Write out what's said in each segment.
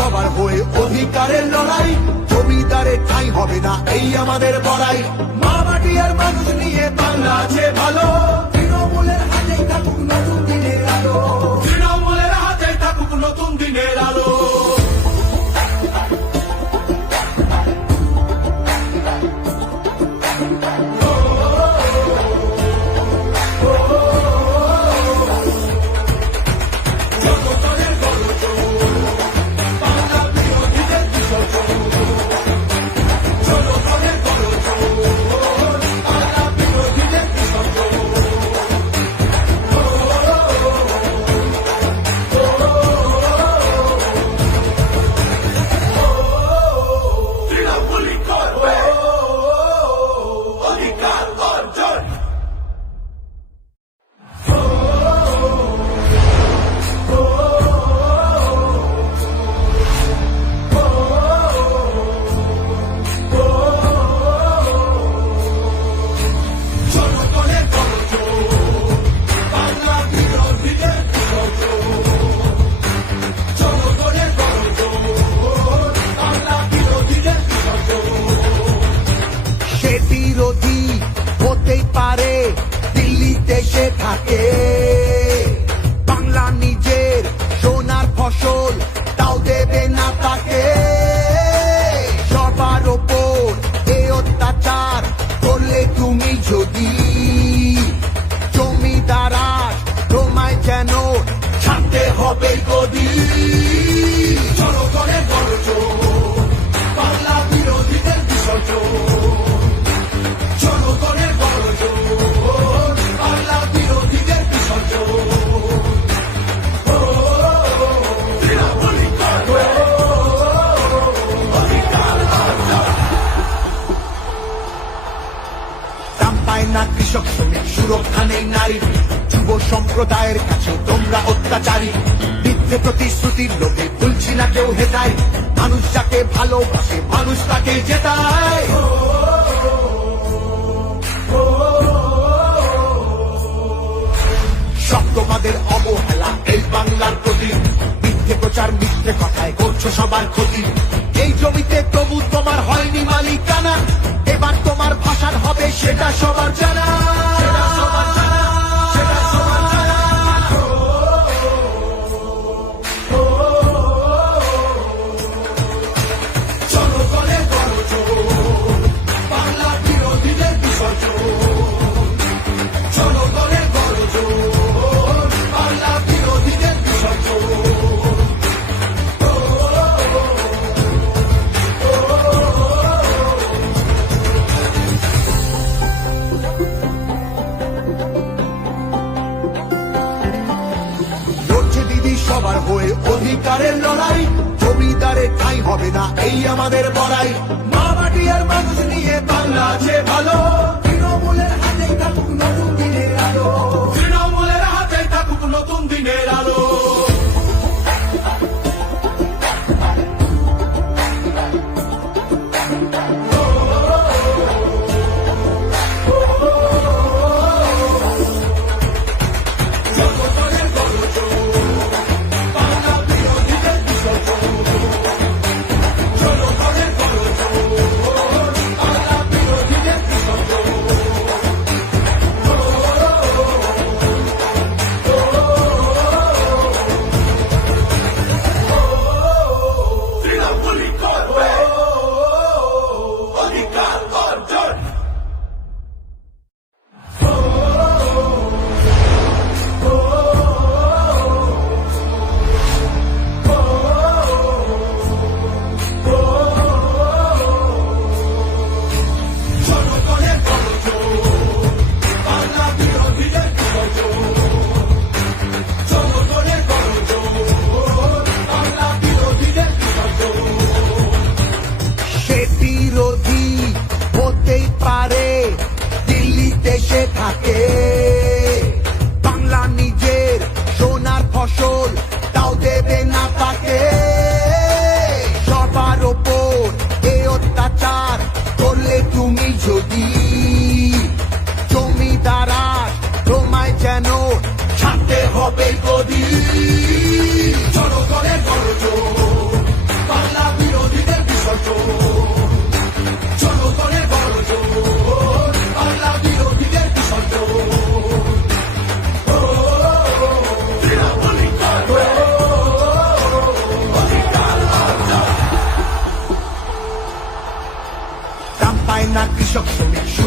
সবার হয়ে অধিকারের লড়াই, জমিদারের ঠাঁই হবে না এই আমাদের বড়াই। মা মাটি আর মানুষ নিয়ে বাংলা আছে ভালো, তৃণমূলের হাতেই থাকুক নতুন দিনের আলো, তৃণমূলের হাতেই থাকুক নতুন দিনের আলো। থাকে বাংলা নিজের সোনার ফসল, তাও দেবে না তাকে। সবার ওপর এ অত্যাচার করলে তুমি যদি, জমিদারা তোমায় যেন ছাড়তে হবে গদি। জনগণের গর্জন, বাংলা বিরোধীদের বিসর্জন, জনগণের গর্জন, বাংলা বিরোধীদের বিসর্জন। দাম পায় না কৃষক শ্রমিক, সুরক্ষা নেই নারীর, যুব সম্প্রদায়ের কাছে তোমরা অত্যাচারী। মিথ্যে প্রতিশ্রুতির লোভে ভুলছি না কেউ হেতায়, মানুষ যাকে ভালোবাসে মানুষ তাকে জেতায়। সব তোমাদের অবহেলা এই বাংলার প্রতি, মিথ্যে প্রচার মিথ্যে কথায় করছো সবার ক্ষতি। এই জমিতে তবু তোমার হয়নি মালিকানা, এবার তোমার ভাষার হবে সেটা সবার জানা, সেটা সবার জানা, সেটা সবার জানা। জনগণের গর্জন, বাংলা বিরোধীদের বিসর্জন, জনগণের গর্জন, বাংলা বিরোধীদের বিসর্জন। সবার হয়ে অধিকারের লড়াই, জমিদারের ঠাঁই হবে না এই আমাদের বড়াই। মা মাটি আর মানুষ নিয়ে বাংলা আছে ভালো, তৃণমূলের হাতেই থাকুক নতুন দিনের আলো, তৃণমূলের হাতেই থাকুক নতুন দিনের আলো। থাকে বাংলা নিজের সোনার ফসল, তাও দেবে না তাকে। সবার ওপর এ অত্যাচার করলে তুমি যদি, জমিদারা তোমায় যেন ছাড়তে হবে গদি। জনগণের গর্জন,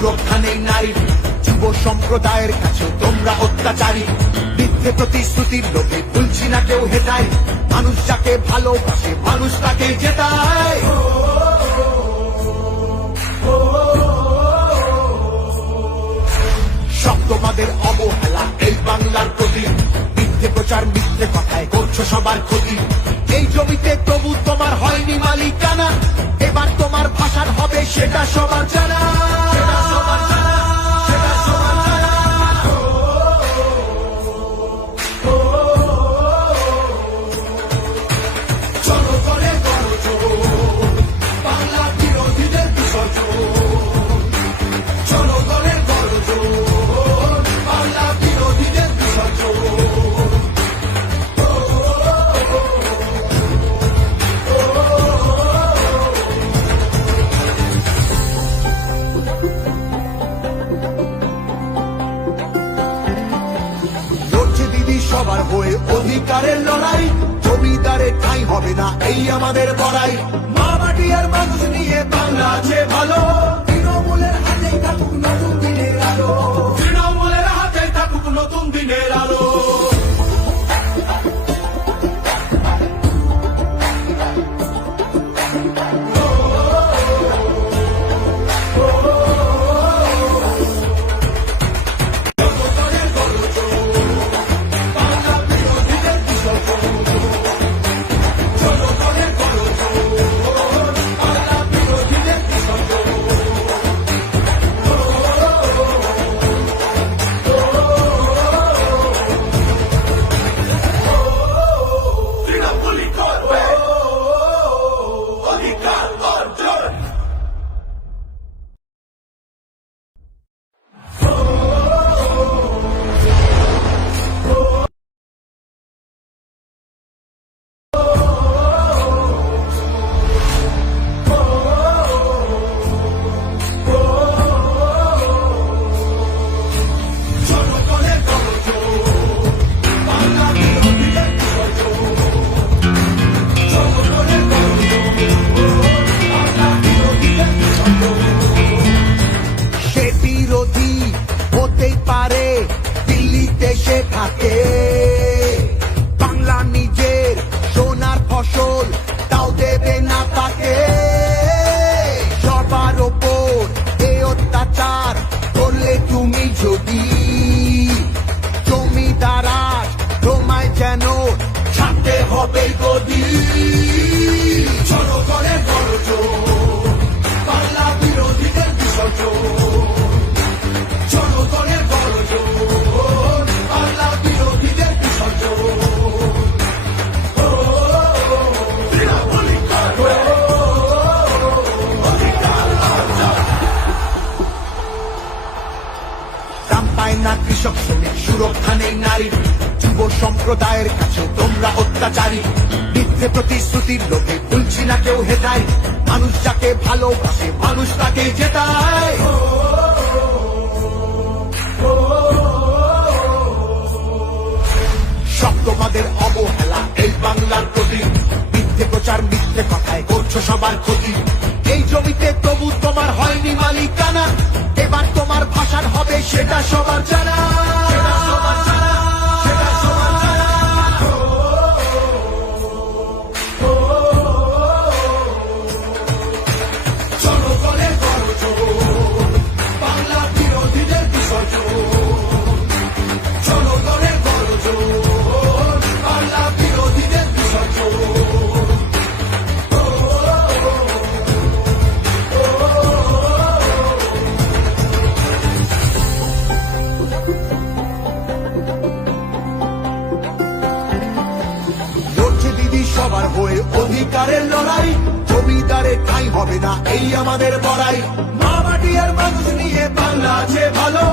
সুরক্ষা নেই নারীর, যুব সম্প্রদায়ের কাছে তোমরা অত্যাচারী। মিথ্যে প্রতিশ্রুতির লোভে ভুলছি না কেউ হেটায়, মানুষ যাকে ভালোবাসে মানুষ তাকে জেতায়। সব তোমাদের অবহেলা এই বাংলার প্রতি, মিথ্যে প্রচার মিথ্যে কথায় করছো সবার ক্ষতি। এই জমিতে তবু তোমার হয়নি মালিকানা, এবার তোমার ভাষার হবে সেটা সবার জানা। জনগণের গর্জন, বাংলা বিরোধীদের বিসর্জন। জনগণের গর্জন, বাংলা বিরোধীদের বিসর্জন। লড়ছে দিদি সবার হয়ে অধিকারের লড়াই, জমিদারের ঠাঁই হবে না এই আমাদের বড়াই। মা মাটি আর মানুষ নিয়ে বাংলা আছে ভালো, তৃণমূলের হাতেই থাকুক নতুন দিনের আলো। তৃণমূলের হাতেই থাকুক নতুন দিনের আলো। থাকে বাংলা নিজের সোনার ফসল, তাও দেবে না তাকে। সবার ওপর এই অত্যাচার করলে তুমি যদি, জমিদারাজ তোমায় যেন ছাড়তে হবে গদি। জনগণের গর্জন, বাংলা বিরোধীদের বিসর্জন। জনগণের গর্জন, বাংলা বিরোধীদের বিসর্জন। দাম পায় না কৃষক শ্রমিক, সুরক্ষা নেই নারীর, যুব সম্প্রদায়ের কাছে তোমরা অত্যাচারী। মিথ্যে প্রতিশ্রুতির লোভে ভুলছি না কেউ হেটায়, মানুষ যাকে ভালোবাসে মানুষ তাকে জেতায়। সব তোমাদের অবহেলা এই বাংলার প্রতি, মিথ্যে প্রচার মিথ্যে কথায় করছো সবার ক্ষতি। এই জমিতে তবু তোমার হয়নি মালিকানা, এবার তোমার ভাষার হবে সেটা সবার জানা। জনগণের গর্জন, বাংলা বিরোধীদের বিসর্জন। জনগণের গর্জন, বাংলা বিরোধীদের বিসর্জন। লড়ছে দিদি সবার হয়ে অধিকারের লড়াই, জমিদারের ঠাঁই হবে না এই আমাদের বড়াই। মা মাটি আর মানুষ নিয়ে বাংলা আছে ভালো।